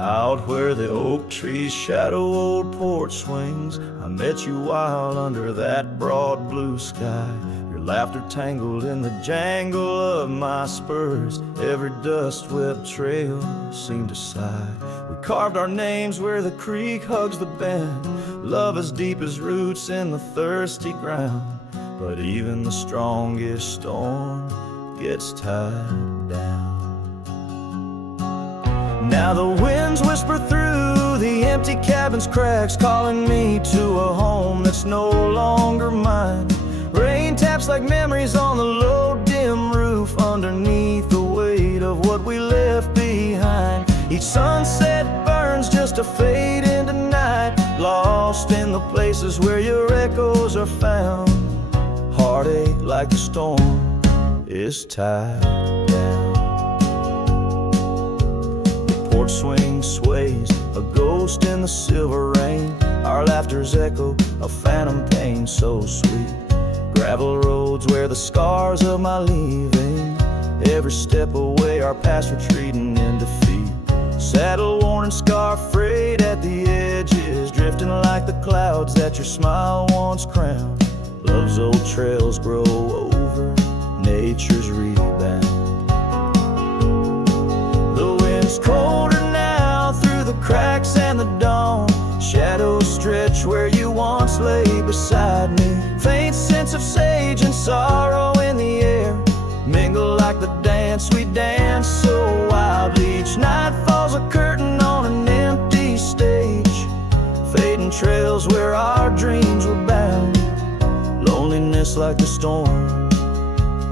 Out where the oak trees shadow old porch swings, I met you while under that broad blue sky. Your laughter tangled in the jangle of my spurs. Every dust-swept trail seemed to sigh. We carved our names where the creek hugs the bend. Love as deep as roots in the thirsty ground. But even the strongest storm gets tied down. Now the winds whisper through the empty cabin's cracks, calling me to a home that's no longer mine. Rain taps like memories on the low, dim roof, underneath the weight of what we left behind. Each sunset burns just to fade into night, lost in the places where your echoes are found. Heartache like the storm is tied down. Porch swing sways, a ghost in the silver rain. Our laughter's echo, a phantom pain so sweet. Gravel roads where the scars of my leaving. Every step away, our past retreating in defeat. Saddle worn and scar frayed at the edges, drifting like the clouds that your smile once crowned. Love's old trails grow over nature's rebound. The wind's colder now through the cracks and the dawn. Shadows stretch where you once lay beside me. Faint sense of sage and sorrow in the air mingle like the dance we dance so wildly. Each night falls a curtain on an empty stage, fading trails where our dreams were bound. Loneliness like the storm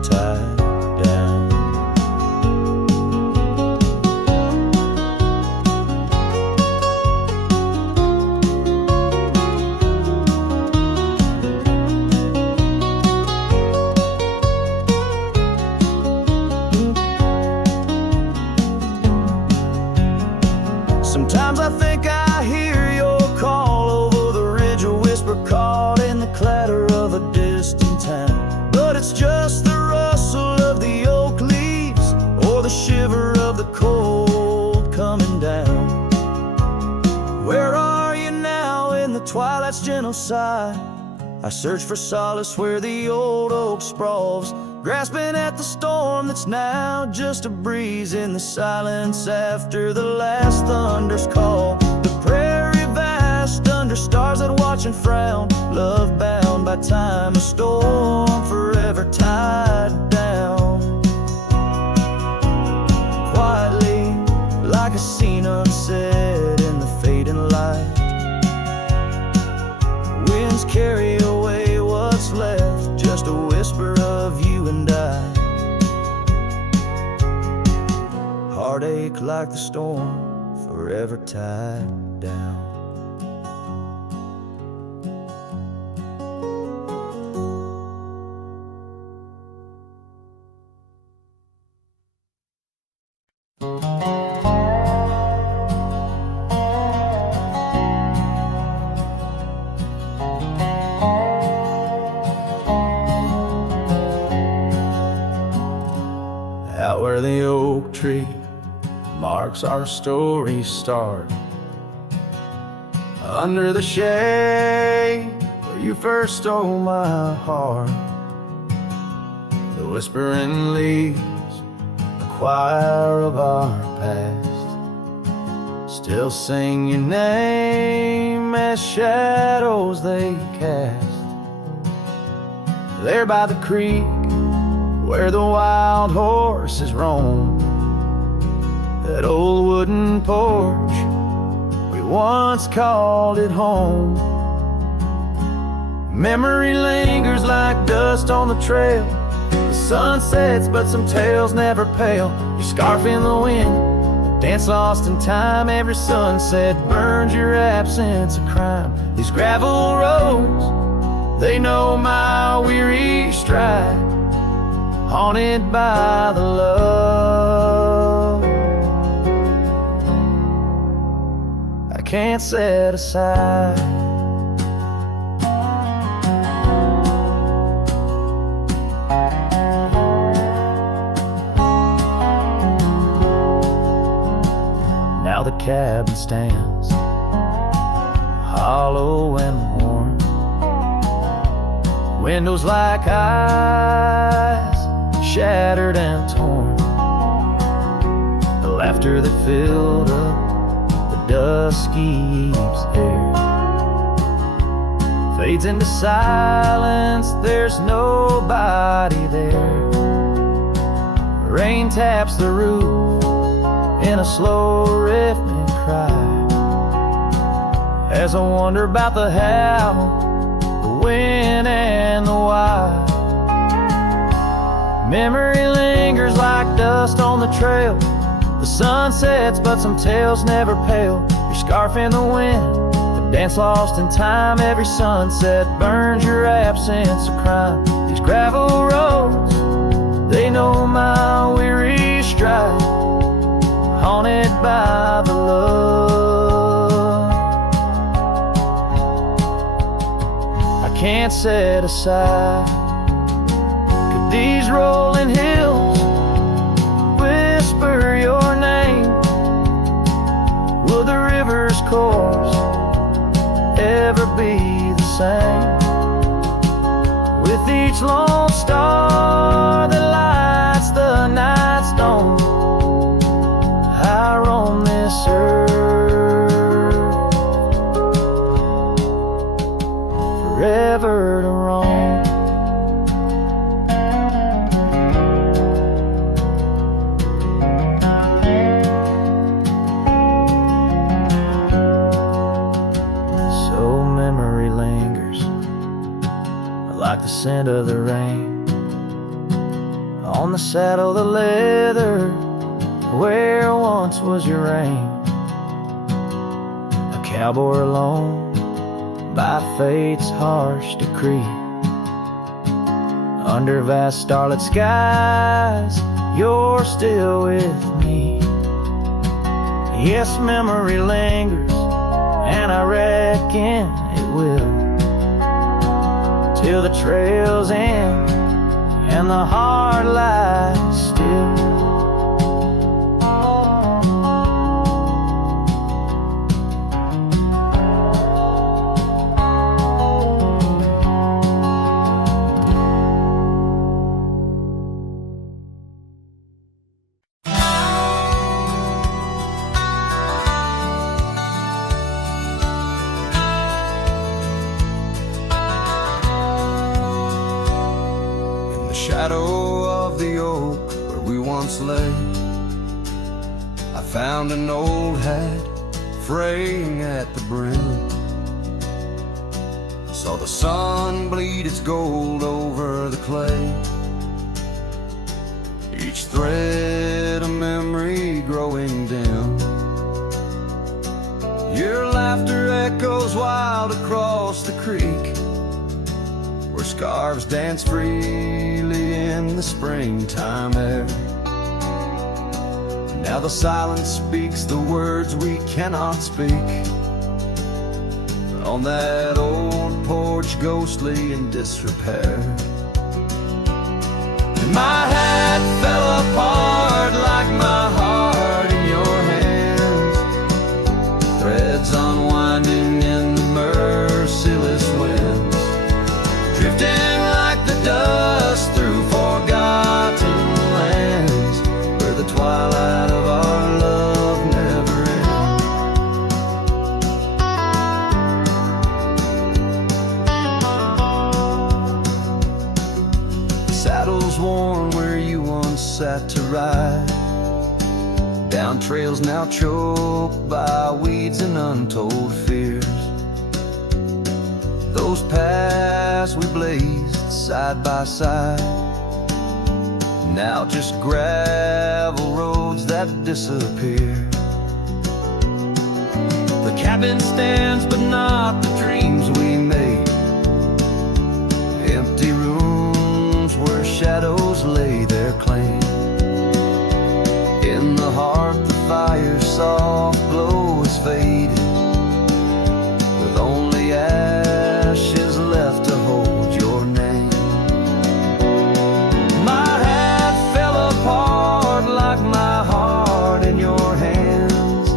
tied down. Sometimes I think I hear your call over the ridge, a whisper caught in the clatter of a distant town. But it's just the rustle of the oak leaves, or the shiver of the cold coming down. Where are you now in the twilight's gentle sigh? I search for solace where the old oak sprawls, grasping at the storm that's now just a breeze in the silence after the last thunder's call. The prairie vast under stars that watch and frown, love bound by time, a storm forever tied down. Quietly, like a scene unsaid in the fading light, winds carry away what's left, just a whisper of you and I. Heartache like the storm, forever tied down. Out where the oak tree marks our story's start, under the shade where you first stole my heart. The whispering leaves, the choir of our past, still sing your name as shadows they cast. There by the creek where the wild horses roam, that old wooden porch, we once called it home. Memory lingers like dust on the trail. The sun sets but some tales never pale. Your scarf in the wind, a dance lost in time. Every sunset burns your absence a crime. These gravel roads, they know my weary stride, haunted by the love I can't set aside. Now the cabin stands, hollow and worn. Windows like eyes, shattered and torn. The laughter that filled up the dusky eve's air fades into silence, there's nobody there. Rain taps the roof in a slow rhythmic cry, as I wonder about the how, the when and the why. Memory lingers like dust on the trail. The sun sets but some tales never pale. Your scarf in the wind, the dance lost in time. Every sunset burns your absence of crime. These gravel roads, they know my weary stride, haunted by the love I can't set aside. Could these rolling hills whisper your name? Will the river's course ever be the same? With each lone star that lights the night stone, I roam this earth, forever to roam. So memory lingers like the scent of the rain on the saddle, the leather where once was your reign. A cowboy alone by fate's harsh decree, under vast starlit skies, you're still with me. Yes, memory lingers, and I reckon it will, till the trails end and the heart lies still. Shadow of the oak where we once lay, I found an old hat fraying at the brim. Saw the sun bleed its gold over the clay, each thread a memory growing dim. Your laughter echoes wild across the creek, where scarves dance freely in the springtime air. Now the silence speaks the words we cannot speak, on that old porch ghostly in disrepair. And my hat fell apart like my heart in your hands, threads unwinding in the merciless winds, drifting like the dust through forgotten lands, where the twilight of our love never ends. The saddle's worn where you once sat to ride, down trails now choked by weeds and untold fears. Those paths we blazed side by side, now just gravel roads that disappear. The cabin stands but not the dreams we made, empty rooms where shadows lay their claim. In the heart the fire's soft glow is faded, with only ashes left to hold your name. My hat fell apart like my heart in your hands,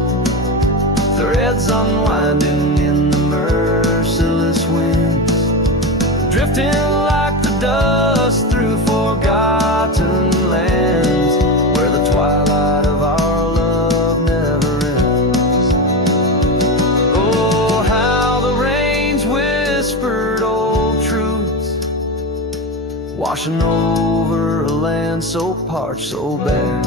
washing over a land so parched, so bare.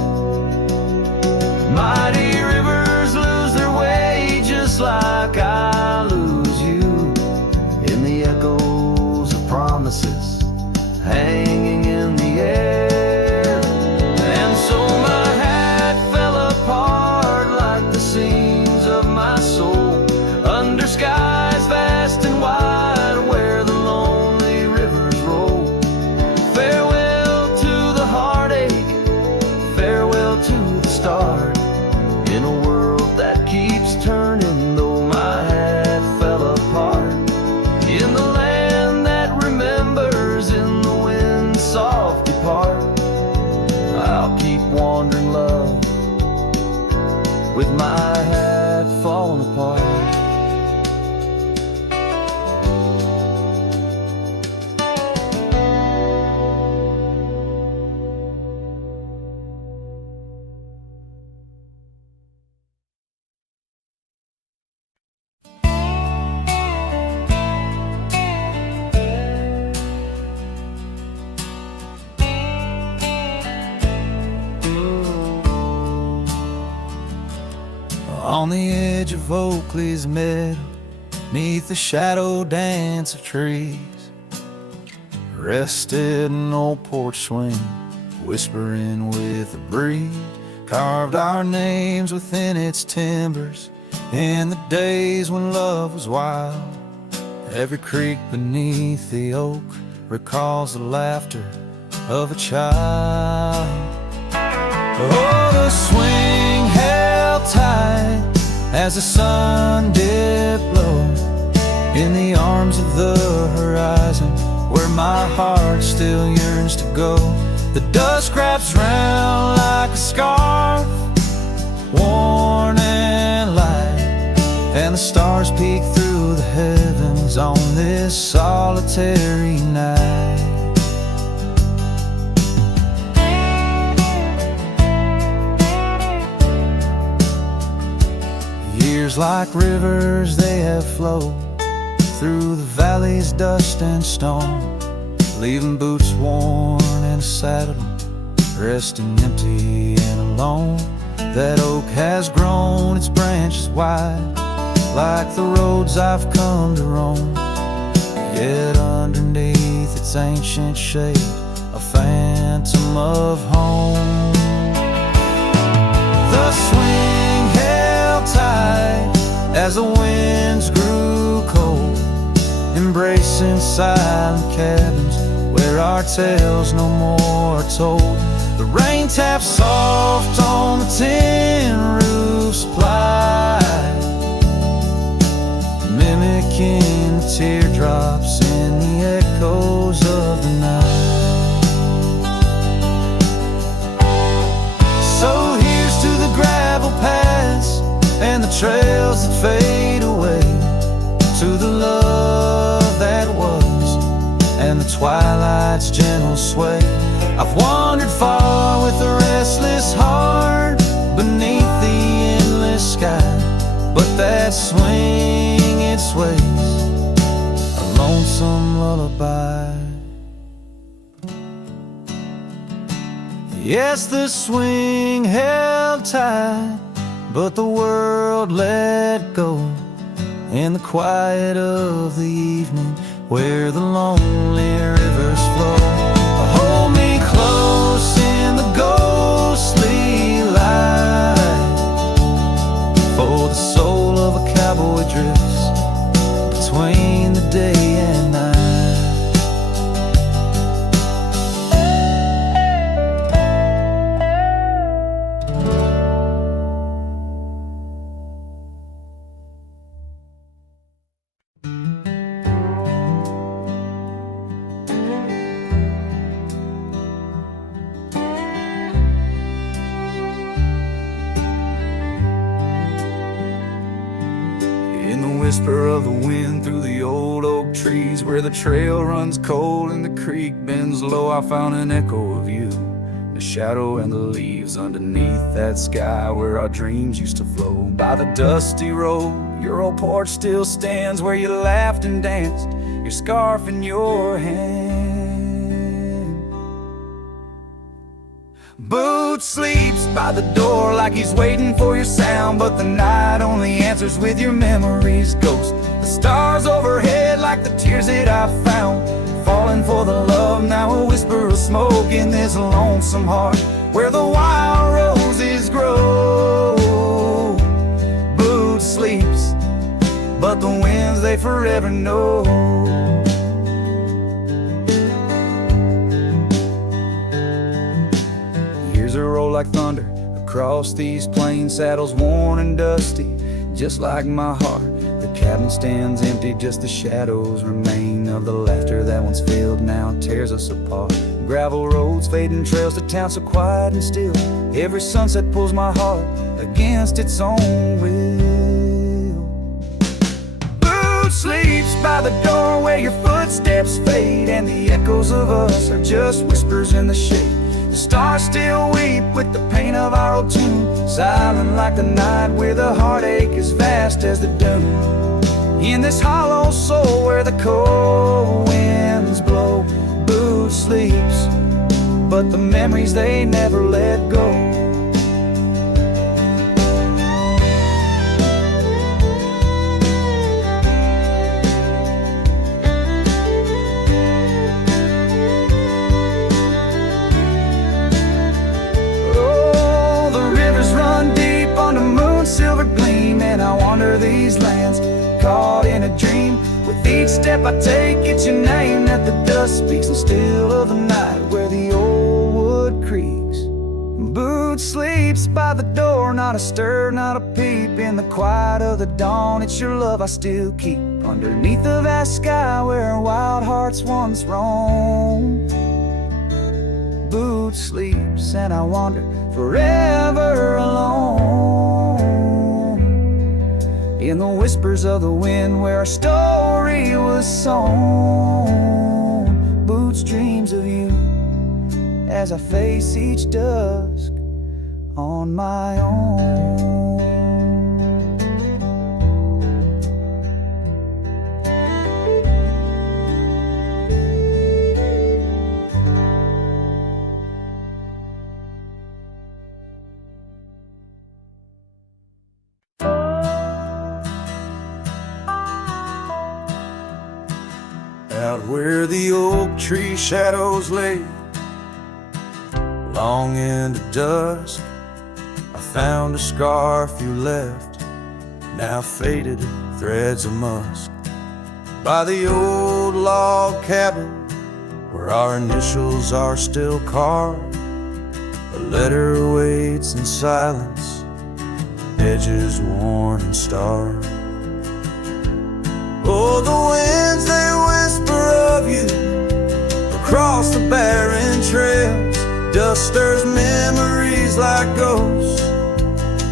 Mighty rivers lose their way just like I lose you in the echoes of promises hanging in the air. And so my hat fell apart like the seams of my soul under skies vast and wide where the lonely rivers roll. Farewell to the heartache, farewell to the start, in a world that keeps turning, though my hat fell apart. In the land that remembers, in the wind's soft depart, I'll keep wandering, love, with my hat falling apart. On the edge of Oakley's meadow, neath the shadow dance of trees, rested an old porch swing, whispering with a breeze. Carved our names within its timbers in the days when love was wild. Every creek beneath the oak recalls the laughter of a child. Oh, the swing held tight as the sun dipped low in the arms of the horizon, where my heart still yearns to go. The dust wraps round like a scarf, worn and light, and the stars peek through the heavens on this solitary night. Years like rivers they have flowed through the valley's dust and stone, leaving boots worn and a saddle, resting empty and alone. That oak has grown its branches wide, like the roads I've come to roam, yet underneath its ancient shape, a phantom of home. The swing held tight as the winds grew cold, embracing silent cabins where our tales no more are told. The rain taps soft on the tin roof's ply, mimicking the teardrops in the echoes of the night. So here's to the gravel paths and the trails that fade away, to the love that was and the twilight's gentle sway. I've wandered far with a restless heart beneath the endless sky, but that swing it sways, a lonesome lullaby. Yes, the swing held tight, but the world let go in the quiet of the evening, where the lonely rivers flow. Hold me close in the ghostly light, for the soul of a cowboy drifts between the day and night. Whisper of the wind through the old oak trees, where the trail runs cold and the creek bends low, I found an echo of you, the shadow and the leaves underneath that sky where our dreams used to flow. By the dusty road, your old porch still stands, where you laughed and danced, your scarf in your hand. Boot sleeps by the door like he's waiting for your sound, but the night only answers with your memories. Ghost the stars overhead like the tears that I found, falling for the love, now a whisper of smoke in this lonesome heart where the wild roses grow. Boot sleeps, but the winds they forever know. Years roll like thunder across these plains, saddles worn and dusty, just like my heart. The cabin stands empty, just the shadows remain of the laughter that once filled, now tears us apart. Gravel roads, fading trails to town so quiet and still. Every sunset pulls my heart against its own will. Boot sleeps by the door where your footsteps fade, and the echoes of us are just whispers in the shade. The stars still weep with the pain of our old tune, silent like the night where the heartache is vast as the dune. In this hollow soul where the cold winds blow, Boot sleeps, but the memories they never let go. Oh, the rivers run deep on the moon's silver gleam, and I wander these lands caught in a dream. With each step I take, it's your name that the dust speaks, and still of the night where the old wood creaks. Boot sleeps by the door, not a stir, not a peep. In the quiet of the dawn, it's your love I still keep, underneath the vast sky where wild hearts once roamed. Boot sleeps and I wander forever alone, in the whispers of the wind where our story was sown. Boots dreams of you as I face each dusk on my own. Out where the oak tree shadows lay, long into dusk, I found a scarf you left, now faded threads of musk. By the old log cabin where our initials are still carved, a letter waits in silence, edges worn and starved. Oh, the winds they whisper of you across the barren trails. Dust stirs memories like ghosts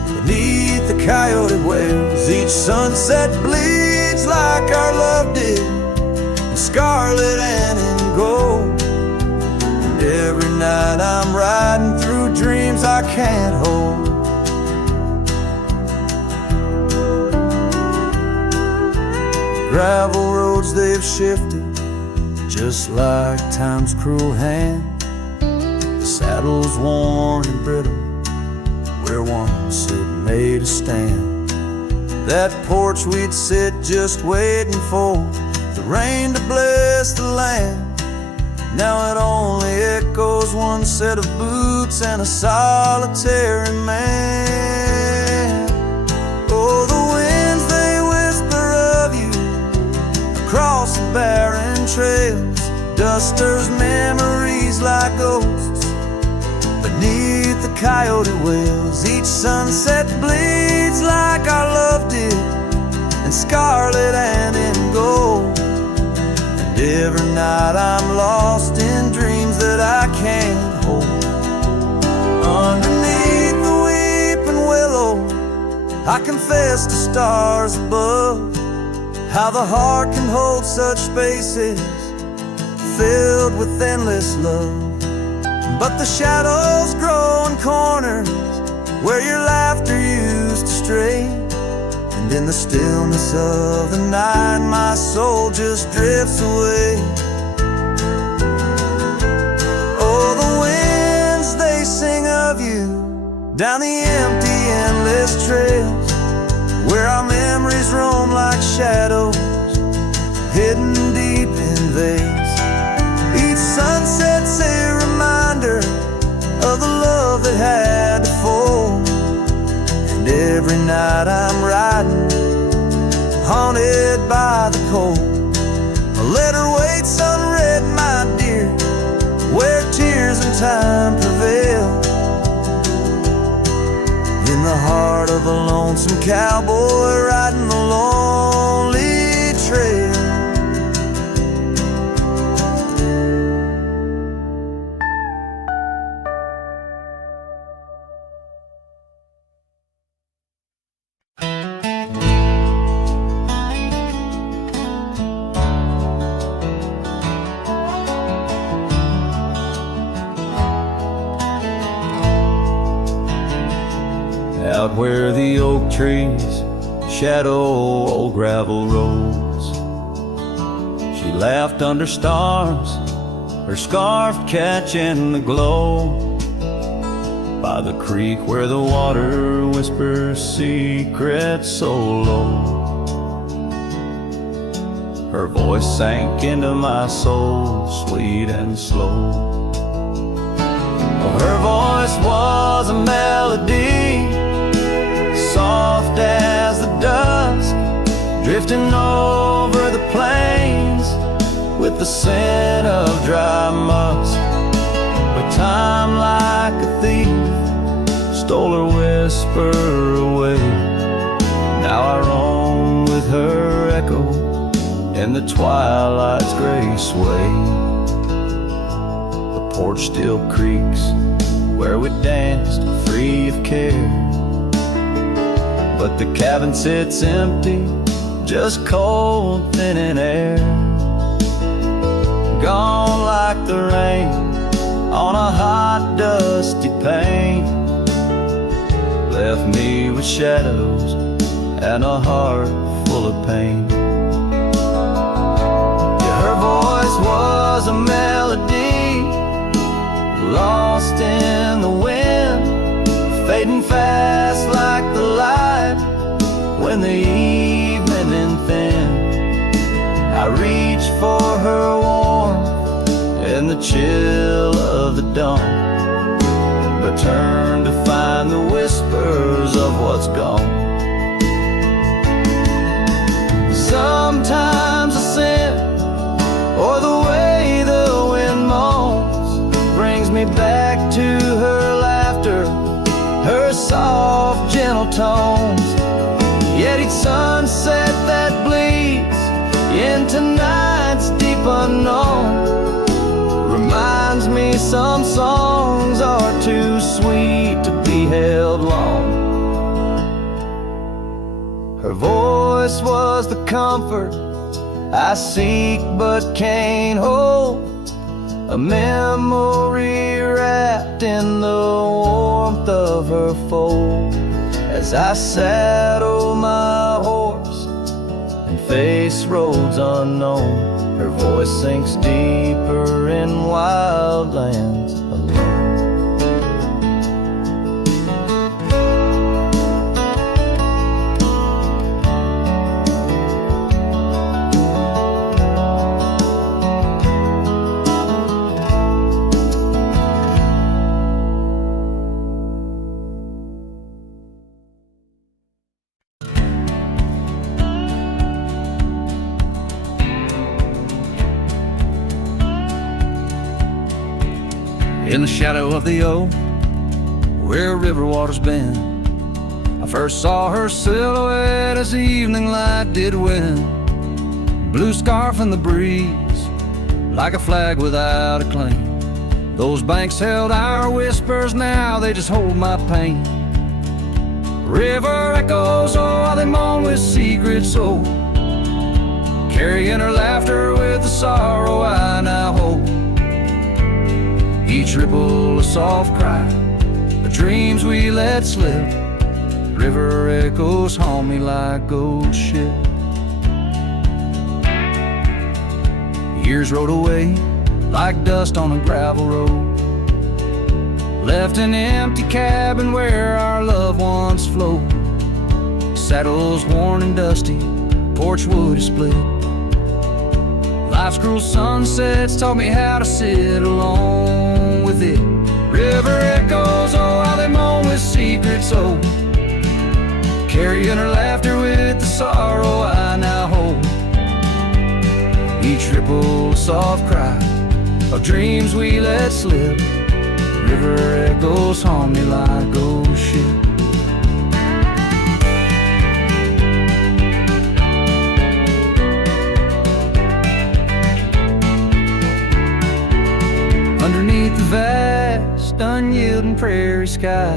beneath the coyote wails. Each sunset bleeds like our love did, in scarlet and in gold. And every night I'm riding through dreams I can't hold. Gravel roads they've shifted, just like time's cruel hand. The saddle's worn and brittle, where once it made a stand. That porch we'd sit just waiting for the rain to bless the land. Now it only echoes one set of boots and a solitary man. Oh, the winds they whisper of you across the barren trails. Dust stirs memories like ghosts beneath the coyote wails. Each sunset bleeds like our love did, in scarlet and in gold. And every night I'm lost in dreams that I can't hold. Underneath the weeping willow I confess to stars above, how the heart can hold such spaces filled with endless love. But the shadows grow in corners where your laughter used to stray, and in the stillness of the night my soul just drifts away. Oh, the winds they sing down the empty, endless trails where our memories roam like shadows, hidden deep in veils. Each sunset's a reminder of the love that had to fall, and every night I'm riding, haunted by the cold. A letter waits unread, my dear, where tears and time prevail. In the heart of a lonesome cowboy riding the lonely trail. Out where the oak trees shadow old gravel roads, she laughed under stars, her scarf catching the glow. By the creek where the water whispers secrets so low, her voice sank into my soul, sweet and slow. Oh, her voice was a melody, soft as the dusk, drifting over the plains with the scent of dry musk. But time, like a thief, stole her whisper away. Now I roam with her echo in the twilight's gray sway. The porch still creaks where we danced, free of care, but the cabin sits empty, just cold, thinning air. Gone like the rain on a hot, dusty pane, left me with shadows and a heart full of pain. Yeah, her voice was a melody, lost in the wind, fading fast like the light when the evening been thin. I reached for her warmth in the chill of the dawn, but turned to find the whispers of what's gone. Sometimes the scent or the way the wind moans brings me back to her laughter, her soft, gentle tones. Yet each sunset that bleeds into night's deep unknown reminds me some songs are too sweet to be held long. Her voice was the comfort I seek but can't hold, a memory wrapped in the warmth of her fold. As I saddle my horse and face roads unknown, her voice sinks deeper in wild lands alone. In the shadow of the oak, where river water's been, I first saw her silhouette as the evening light did win. Blue scarf in the breeze, like a flag without a claim. Those banks held our whispers, now they just hold my pain. River echoes, oh, how they moan with secret soul, carrying her laughter with the sorrow I now hold. Each ripple a soft cry, the dreams we let slip. River echoes haunt me like old ship. Years rode away like dust on a gravel road. Left an empty cabin where our loved ones float. Saddles worn and dusty, porch wood is split. Life's cruel sunsets taught me how to sit alone with it. River echoes, oh how they moan with secrets old, carrying her laughter with the sorrow I now hold. Each ripple a soft cry of dreams we let slip. River echoes haunt me like old ship. Underneath the vast, unyielding prairie sky,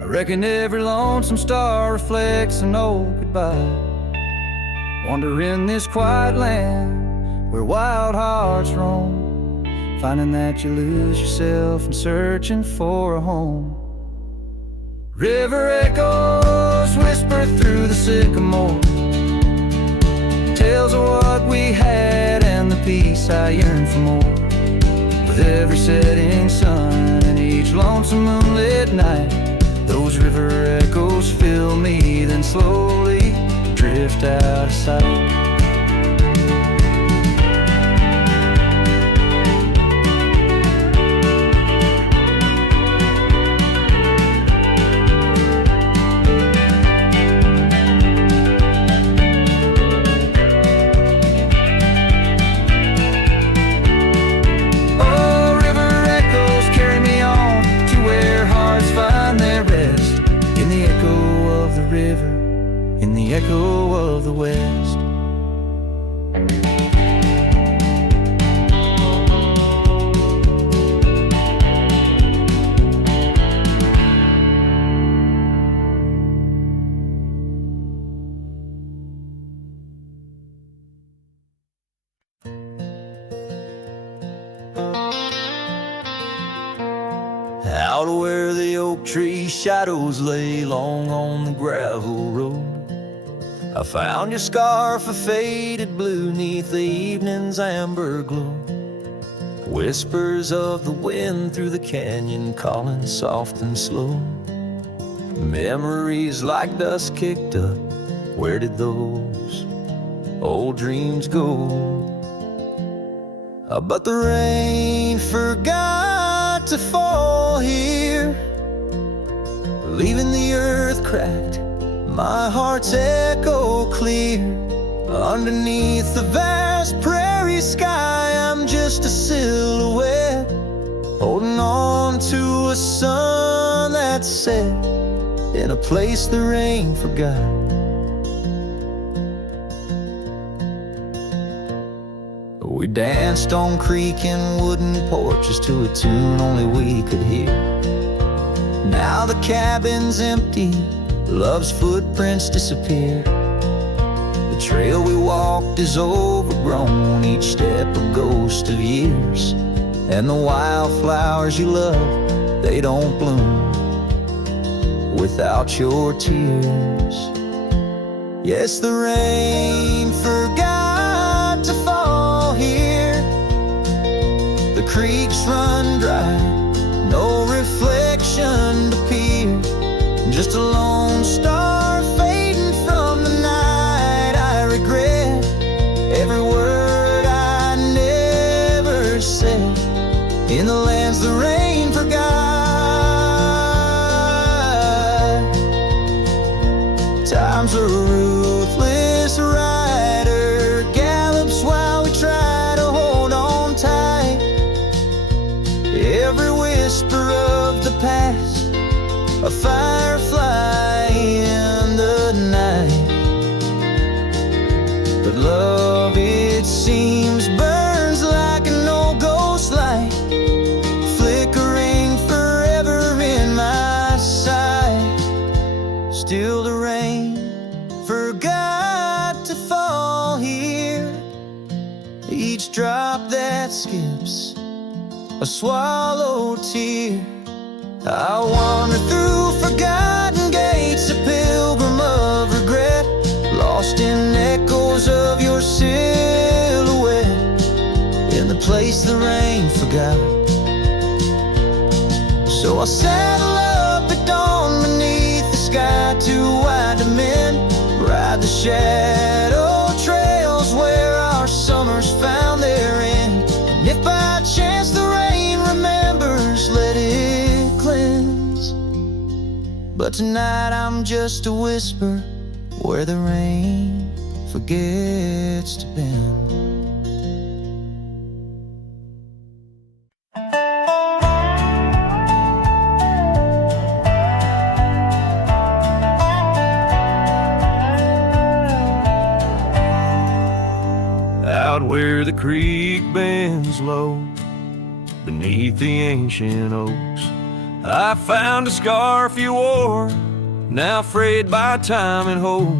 I reckon every lonesome star reflects an old goodbye. Wander in this quiet land where wild hearts roam, finding that you lose yourself and searching for a home. River echoes whisper through the sycamore, tales of what we had and the peace I yearn for more. With every setting sun and each lonesome moonlit night, those river echoes fill me, then slowly drift out of sight. Echo of the West. Out where the oak tree shadows lay long on the gravel road, I found your scarf of faded blue neath the evening's amber glow. Whispers of the wind through the canyon calling soft and slow. Memories like dust kicked up, where did those old dreams go? But the rain forgot to fall here, leaving the earth cracked, my heart's echo clear. Underneath the vast prairie sky, I'm just a silhouette, holding on to a sun that set in a place the rain forgot. We danced on creaking wooden porches to a tune only we could hear. Now the cabin's empty, love's footprints disappeared. The trail we walked is overgrown, each step a ghost of years. And the wildflowers you love, they don't bloom without your tears. Yes, the rain forgot to fall here. The creeks run dry, no reflection to peer. Just a lone star fading from the night. I regret every word I never said in the lands the rain forgot. Time's a ruthless rider, gallops while we try to hold on tight. Every whisper of the past, a firefly in the night. But love, it seems, burns like an old ghost light, flickering forever in my sight. Still the rain forgot to fall here. Each drop that skips a swallowed tear. I wander through forgotten gates, a pilgrim of regret, lost in echoes of your silhouette, in the place the rain forgot. So I saddle up at dawn beneath the sky to wind them in, ride the shadow trails where our summers found their end. And if by chance the rain remembers, let it cleanse. But tonight I'm just a whisper where the rain forgets to bend. Out where the creek bends low, beneath the ancient oaks, I found a scarf you wore, now frayed by time and hope.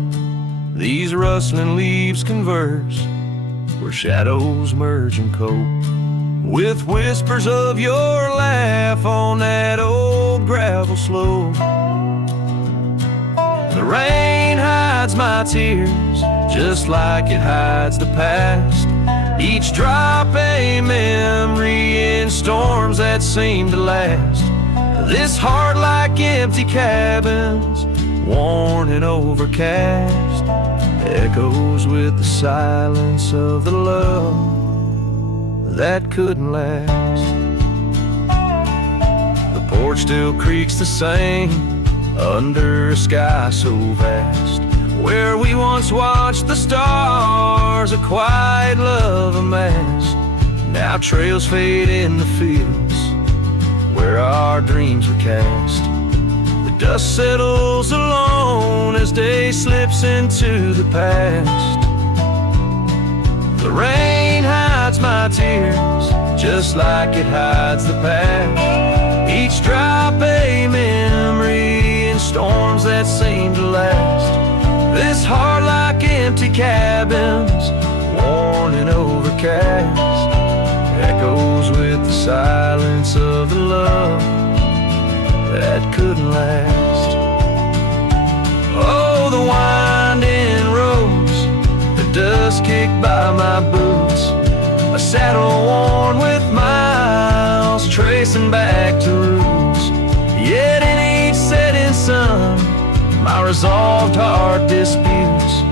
These rustling leaves converse, where shadows merge and cope, with whispers of your laugh on that old gravel slope. The rain hides my tears, just like it hides the past. Each drop a memory in storms that seem to last. This heart like empty cabins, worn and overcast, echoes with the silence of the love that couldn't last. The porch still creaks the same under a sky so vast, where we once watched the stars, a quiet love amassed. Now trails fade in the fields where our dreams were cast. The dust settles alone as day slips into the past. The rain hides my tears, just like it hides the past. Each drop a memory in storms that seem to last. This heart like empty cabins, worn and overcast, echoes with the silence of the love that couldn't last. Oh, the winding roads, the dust kicked by my boots, a saddle worn with miles, tracing back to roots. Yet in each setting sun, my resolved heart disputes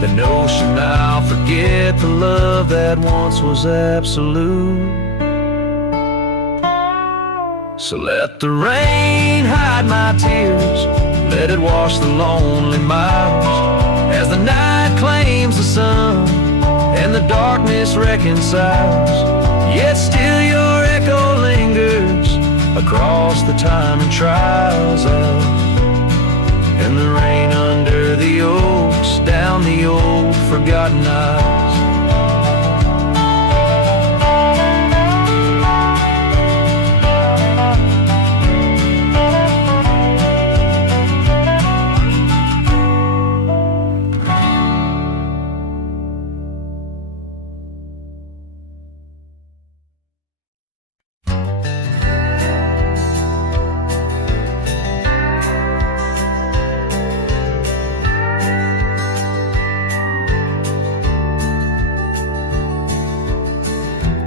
the notion I'll forget the love that once was absolute. So let the rain hide my tears, let it wash the lonely miles, as the night claims the sun and the darkness reconciles. Yet still your echo lingers across the time and trials of, and the rain under the oaks, down the old forgotten aisles.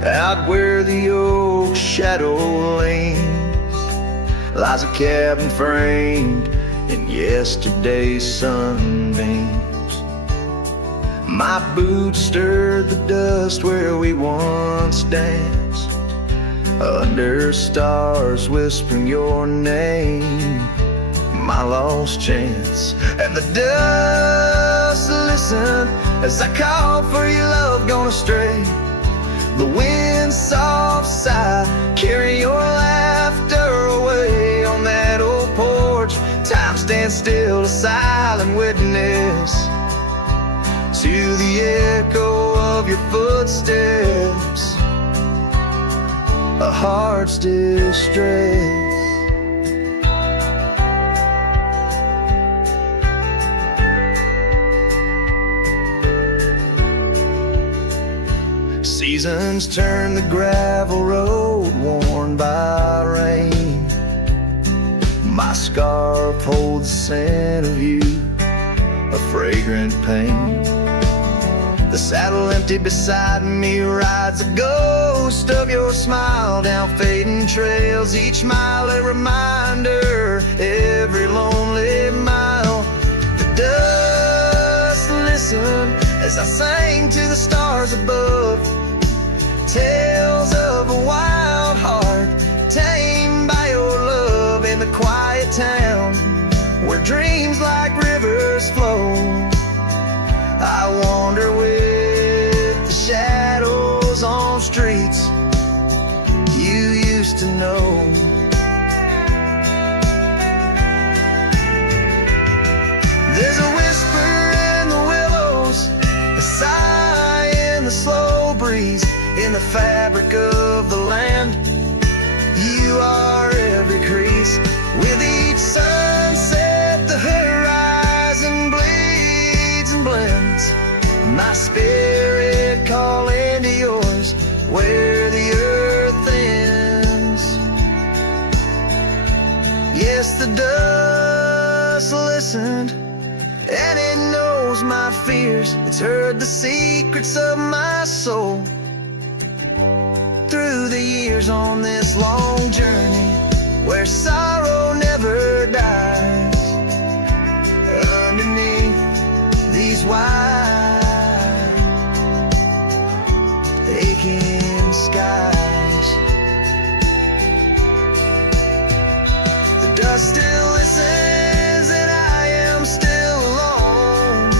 Out where the oak shadow leans, lies a cabin framed in yesterday's sunbeams. My boots stirred the dust where we once danced, under stars whispering your name, my lost chance. And the dust listened as I called for your love gone astray. The wind's soft sigh carry your laughter away. On that old porch, time stands still, a silent witness to the echo of your footsteps, a heart's distress. Seasons turn the gravel road worn by rain. My scarf holds the scent of you, a fragrant pain. The Saddle empty beside me rides a ghost of your smile down fading trails. Each mile a reminder, every lonely mile. The dust listened as I sang to the stars above. Tales of a wild heart tamed by your love in the quiet town where dreams like rivers flow. I wander with the shadows on streets you used to know. There's a whisper in the willows, a sigh in the slow breeze, in the fabric of the land. You are every crease. With each sunset the horizon bleeds and blends. My spirit calling to yours where the earth ends. Yes, the dust listened and it knows my fears. It's heard the secrets of my soul through the years on this long journey where sorrow never dies. Underneath these wide aching skies, the dust still listens and I am still alone,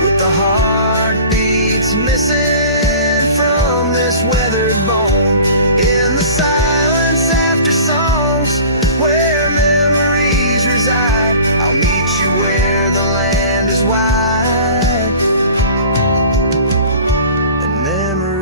with the heartbeats missing from this weathered bone. In the silence after songs where memories reside, I'll meet you where the land is wide and memories.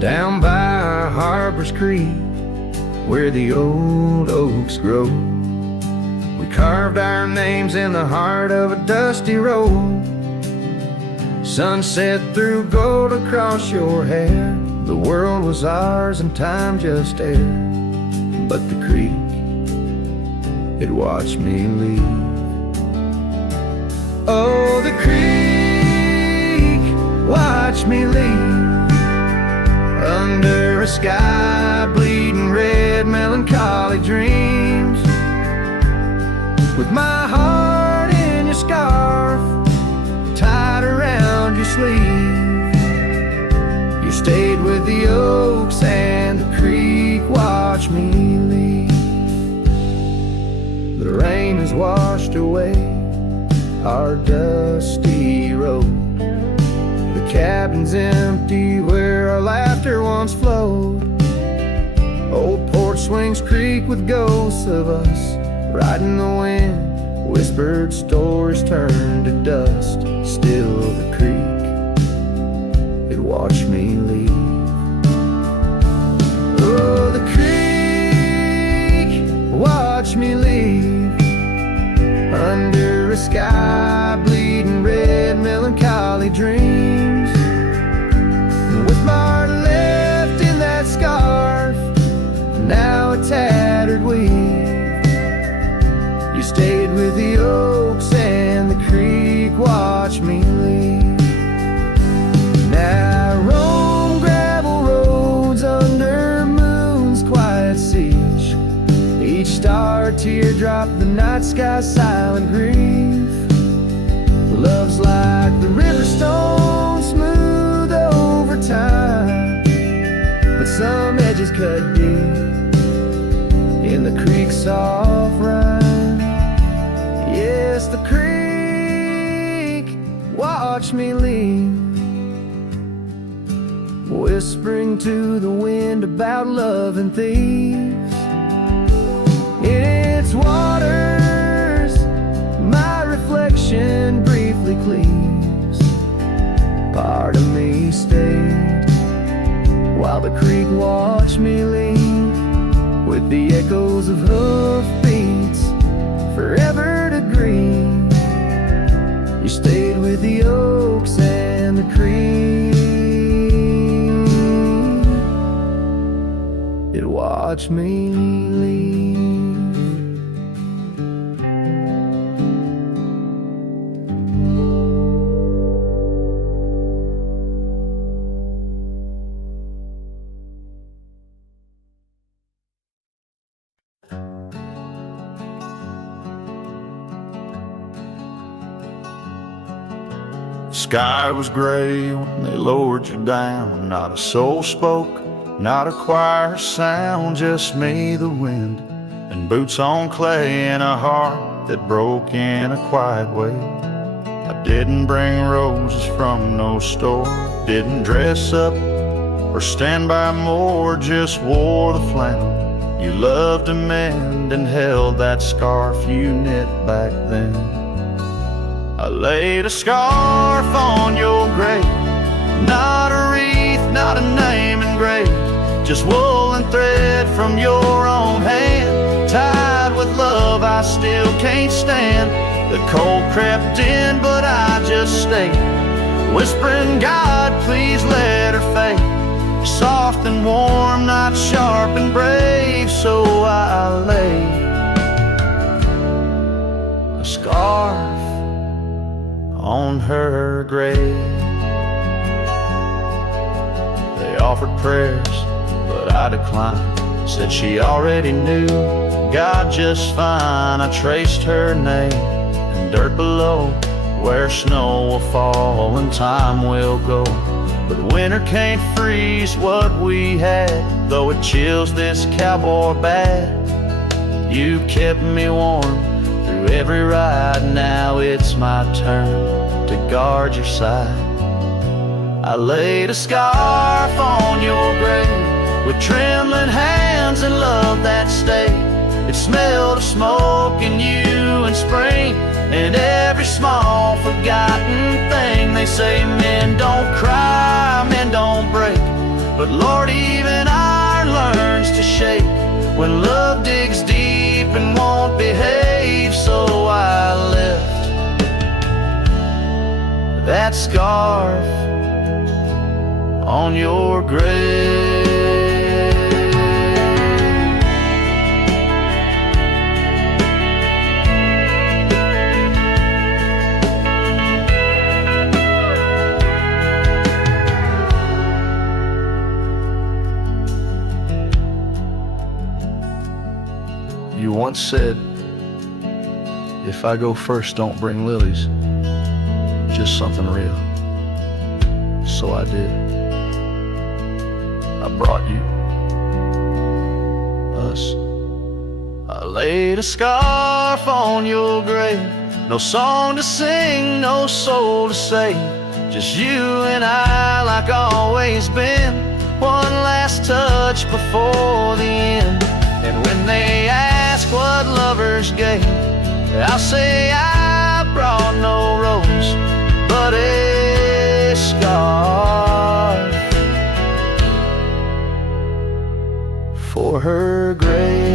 Down by Harbor's Creek, where the old oaks grow, we carved our names in the heart of a dusty road. Sunset threw gold across your hair. The world was ours and time just air. But the creek, it watched me leave. Oh, the creek watched me leave. Under a sky bleeding red, melancholy dreams. With my heart in your scarf, tied around your sleeve. You stayed with the oaks and the creek watched me leave. The rain has washed away our dusty road. The cabin's empty where our laughter once flowed. Old porch swings creak with ghosts of us riding the wind. Whispered stories turn to dust. Still the creek, it watched me leave. Oh, the creek watched me leave. Under a sky bleeding red, melancholy dreams. With my heart left in that scarf, now a tattered weave. You stayed with the oaks and the creek watched me leave. Now I roam gravel roads under moon's quiet siege. Each star teardrop, the night sky's silent grief. Love's like the river stone, smooth over time, but some edges cut deep in the creek's soft rhyme. Yes, the creek watched me leave, whispering to the wind about love and thieves. In its waters, my reflection briefly cleaves. Part of me stayed while the creek watched me leave, with the echoes of hoofbeats forever to greet. You stayed with the oaks and the creek. It watched me leave. Sky was gray when they lowered you down. Not a soul spoke, not a choir sound, just me, the wind, and boots on clay, and a heart that broke in a quiet way. I didn't bring roses from no store, didn't dress up or stand by more, just wore the flannel you loved to mend and held that scarf you knit back then. I laid a scarf on your grave, not a wreath, not a name engraved, just wool and thread from your own hand, tied with love I still can't stand. The cold crept in, but I just stayed, whispering, God, please let her fade. Soft and warm, not sharp and brave, so I laid a scarf on her grave. They offered prayers, but I declined, said she already knew God just fine. I traced her name in dirt below, where snow will fall and time will go, but winter can't freeze what we had, though it chills this cowboy bad. You kept me warm through every ride, now it's my turn to guard your side. I laid a scarf on your grave with trembling hands and love that stayed. It smelled of smoke and you and spring and every small forgotten thing. They say men don't cry, men don't break, but Lord, even iron learns to shake when love digs deep and won't behave. So I left that scarf on your grave. You once said, if I go first, don't bring lilies, just something real. So I did. I brought you us. I laid a scarf on your grave, no song to sing, no soul to save, just you and I like always been, one last touch before the end. And when they ask what lovers gave, I'll say I brought no rose, but a scarf for her grave.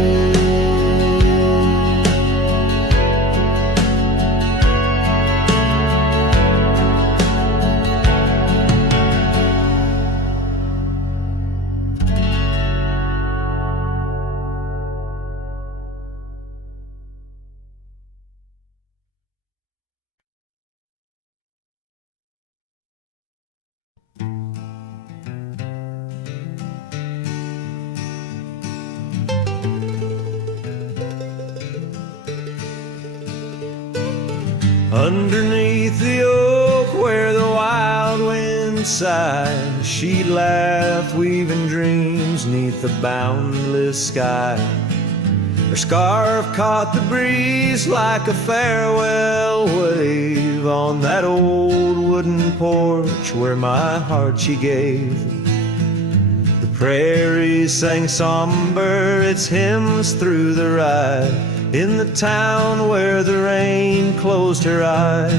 Underneath the oak where the wild wind sighed, she'd laugh, weaving dreams neath the boundless sky. Her scarf caught the breeze like a farewell wave on that old wooden porch where my heart she gave. The prairies sang somber its hymns through the ride, in the town where the rain closed her eyes.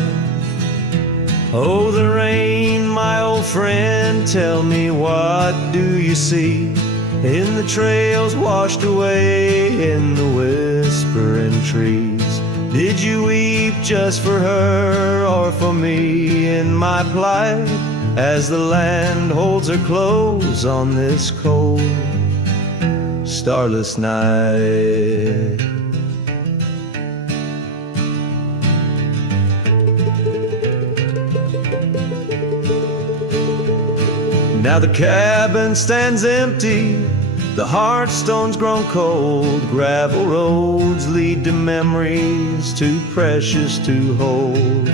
Oh, the rain my old friend, tell me, what do you see in the trails washed away in the whispering trees? Did you weep just for her or for me in my plight, as the land holds her close on this cold, starless night? Now the cabin stands empty, the hearthstone's grown cold, gravel roads lead to memories too precious to hold.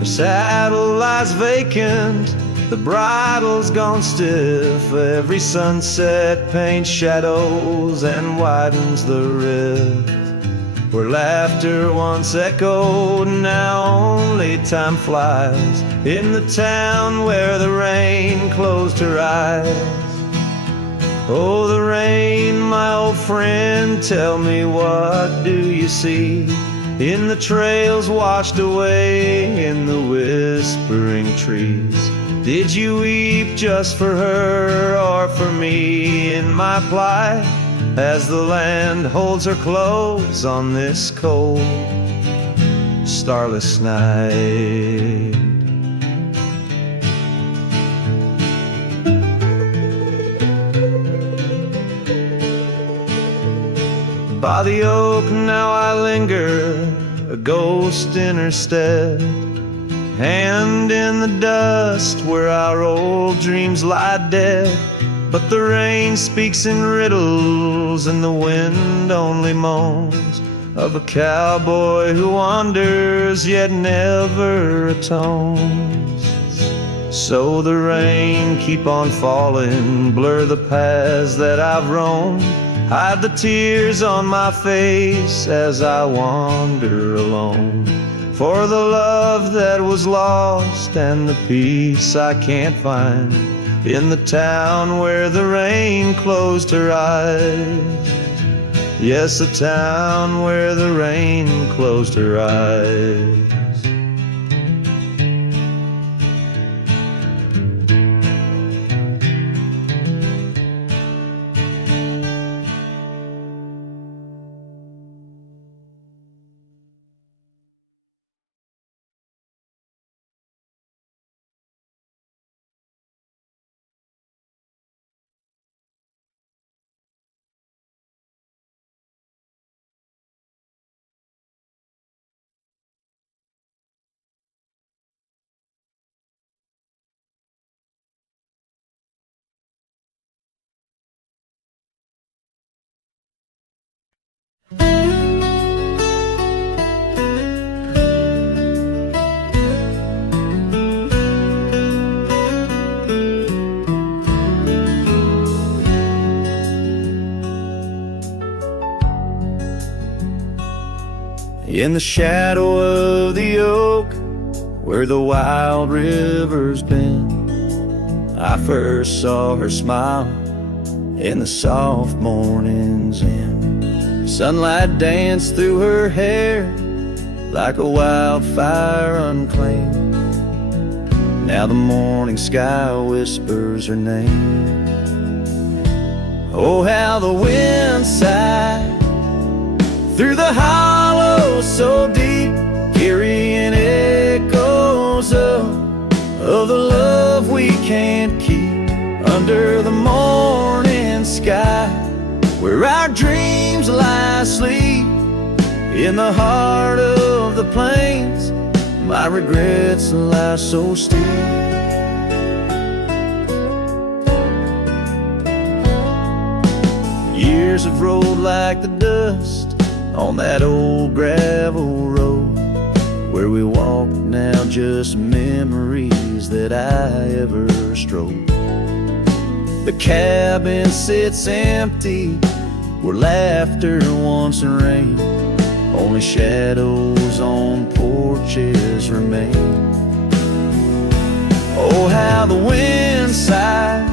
The saddle lies vacant, the bridle's gone stiff, every sunset paints shadows and widens the rift. Where laughter once echoed, now only time flies, in the town where the rain closed her eyes. Oh, the rain, my old friend, tell me, what do you see in the trails washed away in the whispering trees? Did you weep just for her or for me in my plight, as the land holds her close on this cold, starless night? By the oak now I linger, a ghost in her stead, hand in the dust where our old dreams lie dead. But the rain speaks in riddles and the wind only moans of a cowboy who wanders yet never atones. So the rain keep on falling, blur the paths that I've roamed, hide the tears on my face as I wander alone. For the love that was lost and the peace I can't find in the town where the rain closed her eyes. Yes, the town where the rain closed her eyes. In the shadow of the oak, where the wild river's been, I first saw her smile in the soft morning's end. Sunlight danced through her hair like a wildfire unclaimed. Now the morning sky whispers her name. Oh, how the wind sighed through the hollow so deep, carrying echoes of the love we can't keep under the morning sky, where our dreams lie asleep in the heart of the plains. My regrets lie so steep. Years have rolled like the dust on that old gravel road where we walk now, just memories that I ever strode. The cabin sits empty where laughter once rained, only shadows on porches remain. Oh, how the wind sighed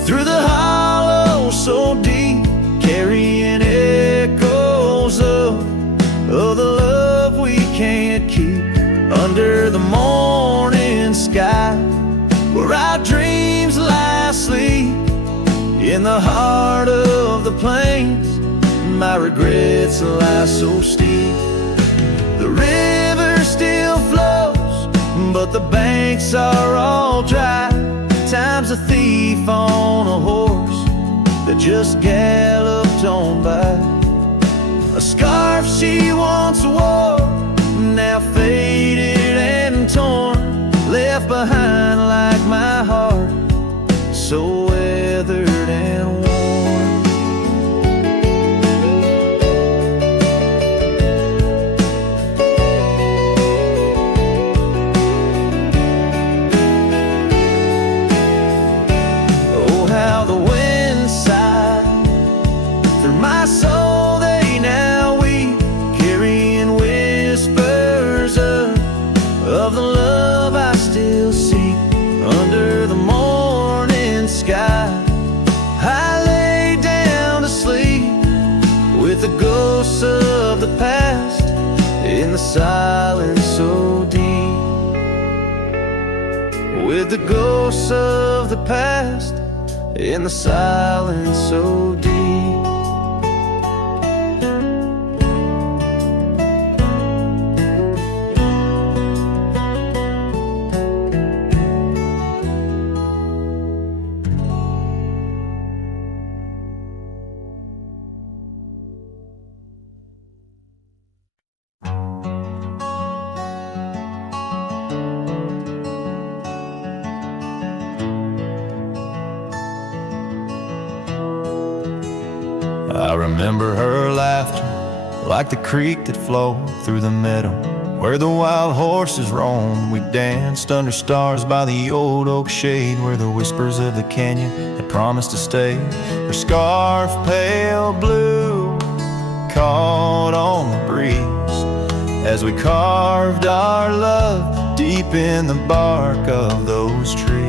through the hollow so deep, carrying echoes of the love we can't keep under the morning sky, In the heart of the plains, my regrets lie so steep. The river still flows, but the banks are all dry. Time's a thief on a horse that just galloped on by. A scarf she once wore, now faded and torn, left behind like my heart, so weathered and worn. Oh, how the wind sighed through my soul, they now weep, carrying whispers of the love I still seek. Under the morning sky, I lay down to sleep with the ghosts of the past in the silence so deep. With the ghosts of the past in the silence so deep. I remember her laughter like the creek that flowed through the meadow where the wild horses roam. We danced under stars by the old oak shade where the whispers of the canyon had promised to stay. Her scarf, pale blue, caught on the breeze as we carved our love deep in the bark of those trees.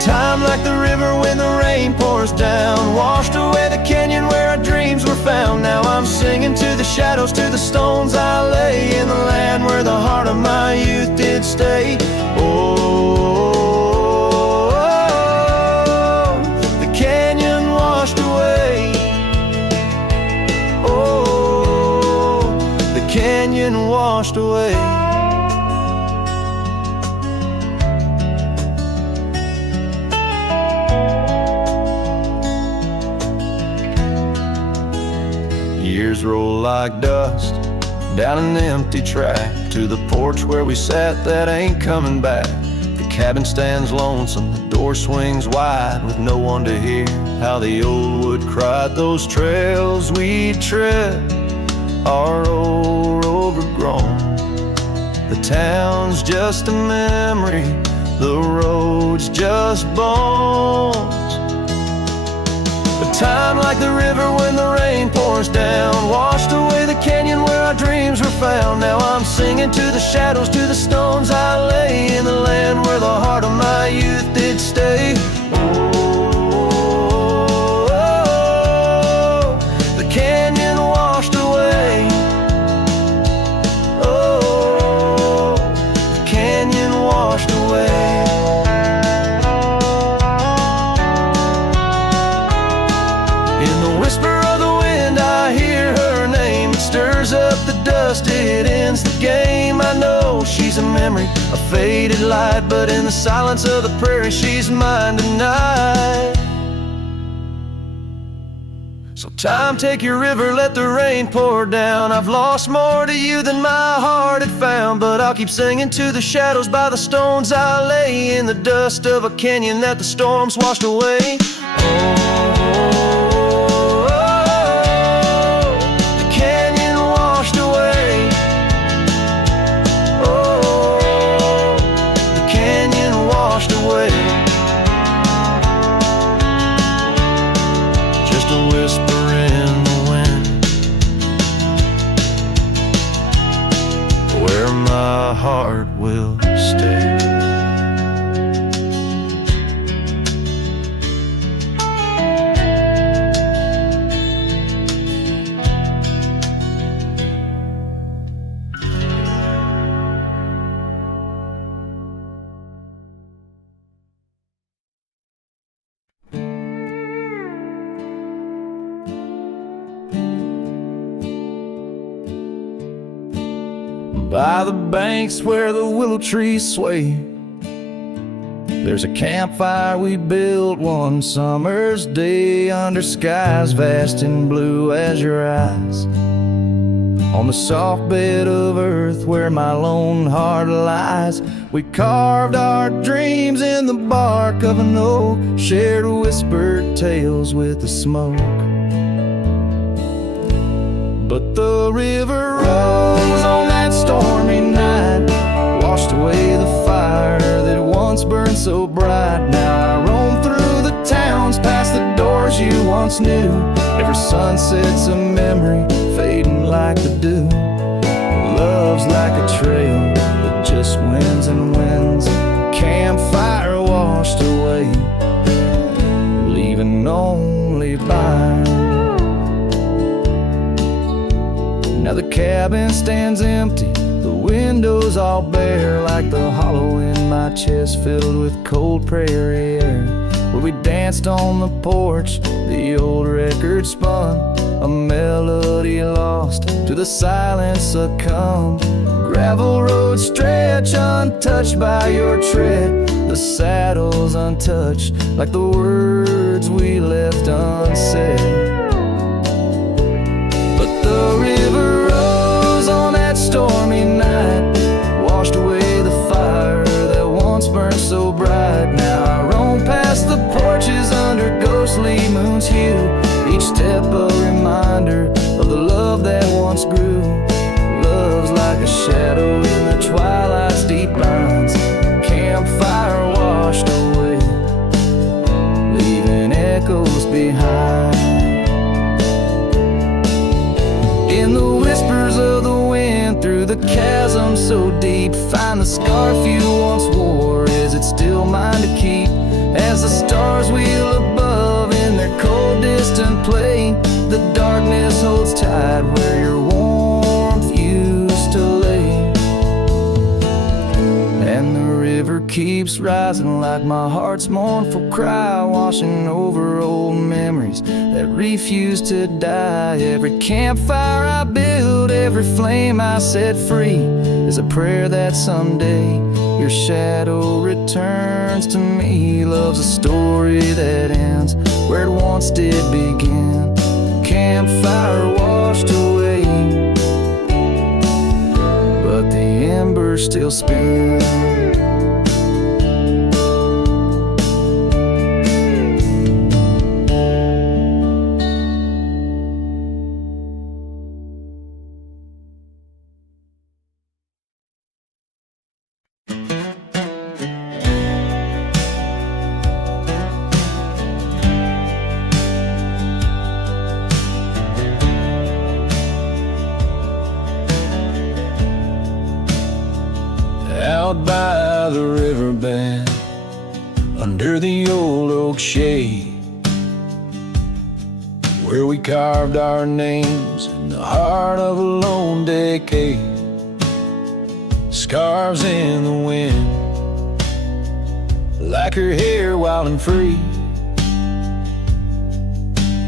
Time like the river when the rain pours down, washed away the canyon where our dreams were found. Now I'm singing to the shadows, to the stones I lay in the land where the heart of my youth did stay. Oh, the canyon washed away. Oh, the canyon washed away. Years roll like dust down an empty track to the porch where we sat that ain't coming back. The cabin stands lonesome, the door swings wide with no one to hear how the old wood cried. Those trails we tread are old, overgrown. The town's just a memory, the road's just bones. Time like the river when the rain pours down, washed away the canyon where our dreams were found. Now I'm singing to the shadows, to the stones I lay in the land where the heart of my youth did stay. Oh, the canyon washed away. Oh, the canyon washed away. Up the dust, it ends the game. I know she's a memory, a faded light, but in the silence of the prairie she's mine tonight. So time, take your river, let the rain pour down. I've lost more to you than my heart had found, but I'll keep singing to the shadows by the stones I lay in the dust of a canyon that the storms washed away. Just a whisper in the wind, where my heart will stay. By the banks where the willow trees sway, there's a campfire we built one summer's day under skies vast and blue as your eyes. On the soft bed of earth where my lone heart lies, we carved our dreams in the bark of an oak, shared whispered tales with the smoke. But the river rose on that stormy night, washed away the fire that once burned so bright. Now I roam through the towns, past the doors you once knew. Every sunset's a memory, fading like the dew. Love's like a trail that just wins and wins. Campfire washed away, leaving only Bryan. Now the cabin stands empty, the windows all bare, like the hollow in my chest filled with cold prairie air. Where we danced on the porch, the old record spun, a melody lost to the silence succumb. Gravel roads stretch untouched by your tread, the saddles untouched like the words we left unsaid. But the river rose on that stormy night, washed away the fire that once burned so bright. Now I roam past the porches under ghostly moon's hue, each step a reminder of the love that once grew. Love's like a shadow in the twilight's deep lines, campfire washed away, leaving echoes behind. In the whispers of the wind, through the chasm so deep, find the scarf you once wore. Is it still mine to keep? As the stars wheel above in their cold distant play, the darkness holds tight where your warmth used to lay. And the river keeps rising like my heart's mournful cry, washing over old memories that refuse to die. Every campfire I build, every flame I set free, is a prayer that someday your shadow returns to me. Love's a story that ends where it once did begin. Campfire washed away, but the embers still spin. Out by the riverbed, under the old oak shade, where we carved our names in the heart of a lone decade. Scars in the wind, like her hair wild and free.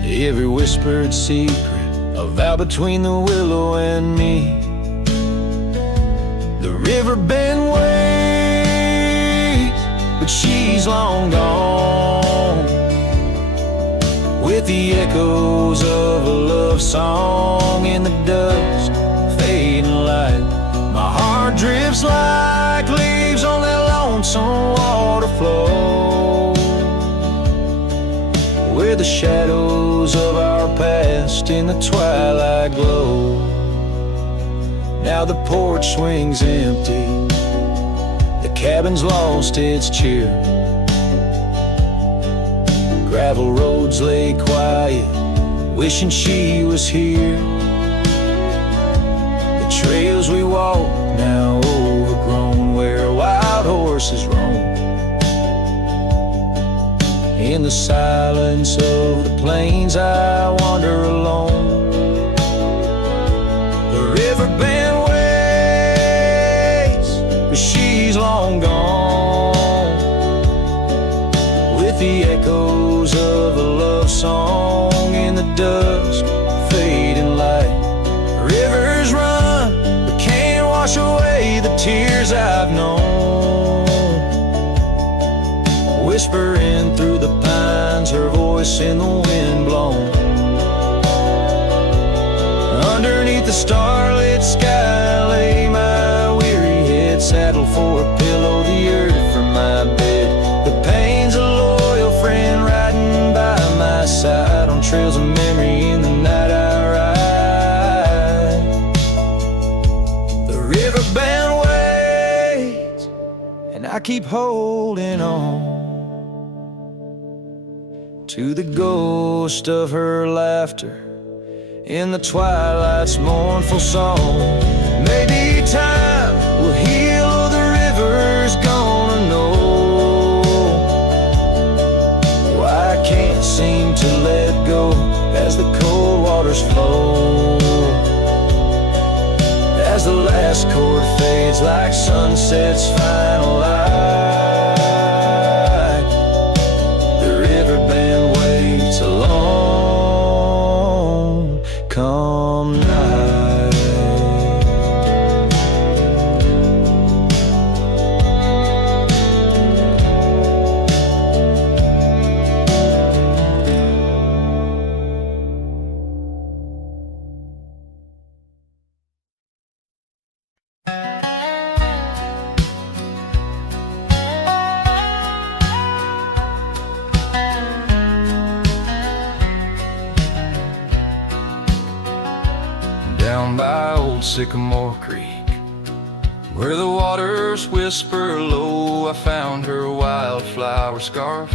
Every whispered secret, a vow between the willow and me. The riverbed waits, but she's long gone, with the echoes of a love song in the dust, fading light. My heart drifts like leaves on that lonesome water flow, where the shadows of our past in the twilight glow. Now the porch swings empty, the cabin's lost its cheer. Gravel roads lay quiet, wishing she was here. The trails we walk now overgrown, where wild horses roam. In the silence of the plains I wander alone. The riverbed waits, but she's long gone, with the echoes of a love song in the dusk, fading light. Rivers run, but can't wash away voice in the wind blown. Underneath the starlit sky lay my weary head, saddled for a pillow, the earth for my bed. The pain's a loyal friend riding by my side on trails of memory in the night I ride. The riverbend waits, and I keep holding on to the ghost of her laughter in the twilight's mournful song. Maybe time will heal, the river's gonna know why I can't seem to let go as the cold waters flow. As the last chord fades like sunset's final light, the riverband waits alone come night. Down by old Sycamore Creek, where the waters whisper low, I found her wildflower scarf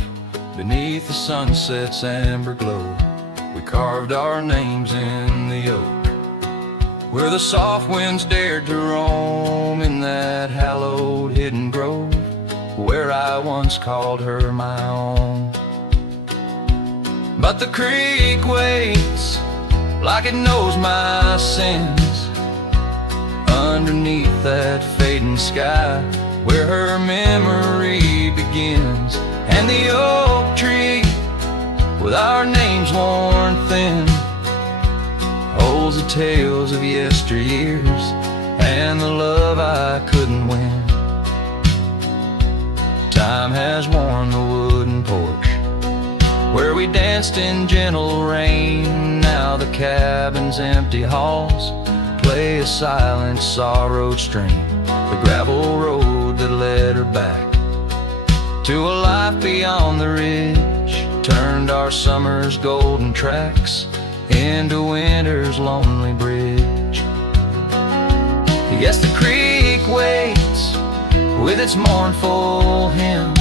beneath the sunset's amber glow. We carved our names in the oak, where the soft winds dared to roam, in that hallowed hidden grove, where I once called her my own. But the creek waits like it knows my sins, underneath that fading sky, where her memory begins. And the oak tree, with our names worn thin, holds the tales of yesteryears and the love I couldn't win. Time has worn the wooden porch where we danced in gentle rain. Now the cabin's empty halls play a silent, sorrowed strain. The gravel road that led her back to a life beyond the ridge turned our summer's golden tracks into winter's lonely bridge. Yes, the creek waits with its mournful hymn,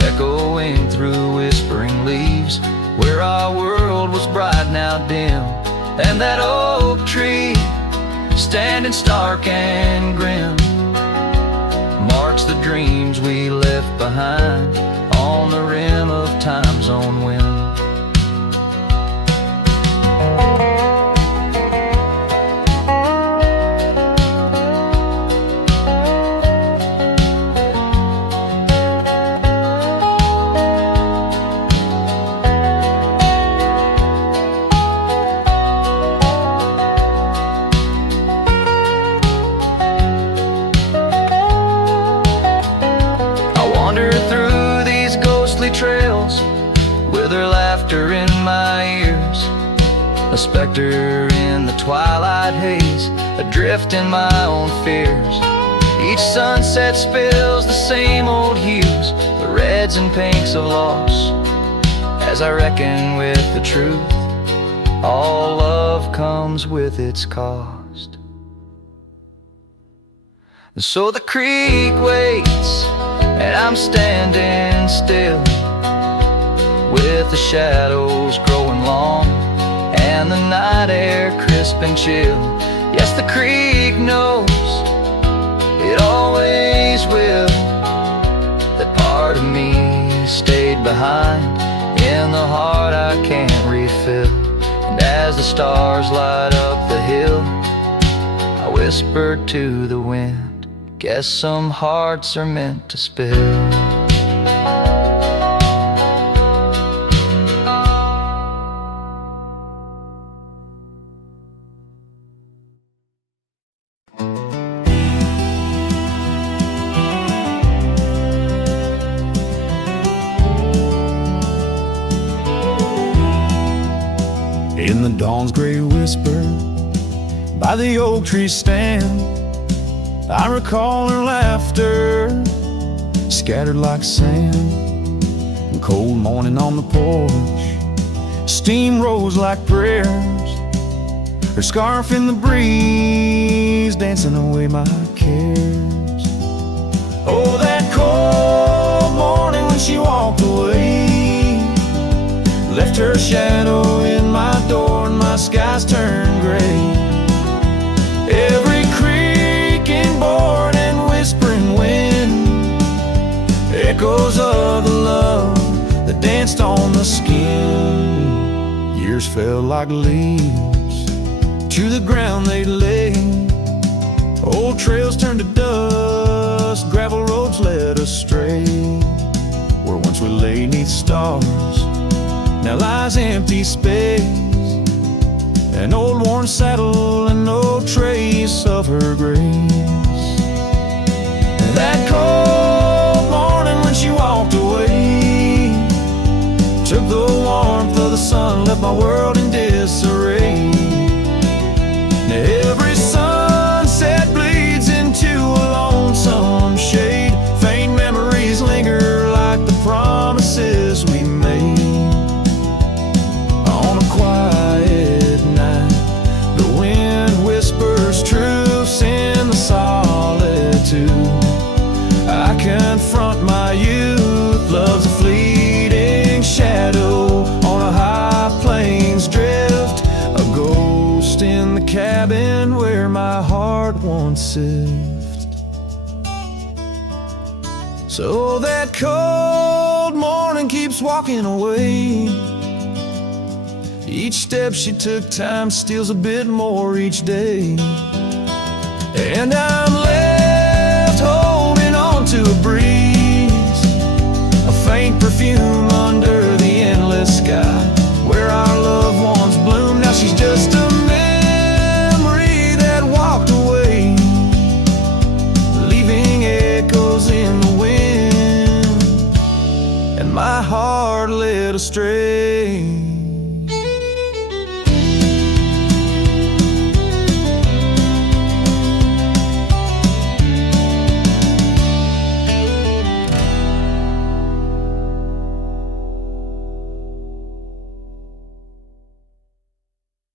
echoing through whispering leaves, where our world was bright now dim. And that oak tree, standing stark and grim, marks the dreams we left behind on the rim of time's own wind. Trails with her laughter in my ears, a specter in the twilight haze, adrift in my own fears. Each sunset spills the same old hues, the reds and pinks of loss, as I reckon with the truth, all love comes with its cost. And so the creek waits, and I'm standing still, with the shadows growing long and the night air crisp and chill. Yes, the creek knows, it always will, that part of me stayed behind in the heart I can't refill. And as the stars light up the hill, I whispered to the wind, guess some hearts are meant to spill. In the dawn's gray whisper, by the oak tree stand, I recall her laughter, scattered like sand. And cold morning on the porch, steam rose like prayers, her scarf in the breeze, dancing away my cares. Oh, that cold morning when she walked away, left her shadow in my door and my skies turned gray. Every creaking board and whispering wind, echoes of the love that danced on the skin. Years fell like leaves to the ground they lay. Old trails turned to dust, gravel roads led astray. Where once we lay 'neath stars, now lies empty space, an old worn saddle and no trace of her grace. That cold morning when she walked away, took the warmth of the sun, left my world in disarray. Every sunset bleeds into a lonesome shade, faint memories linger like the promises we made. On a quiet night, the wind whispers truths in the solitude. I confront my youth, love's a fleeting shadow on a high plains drift, a ghost in the cabin where my heart once lived. So that cold morning keeps walking away. Each step she took, time steals a bit more each day. And I'm left holding on to a breeze, a faint perfume under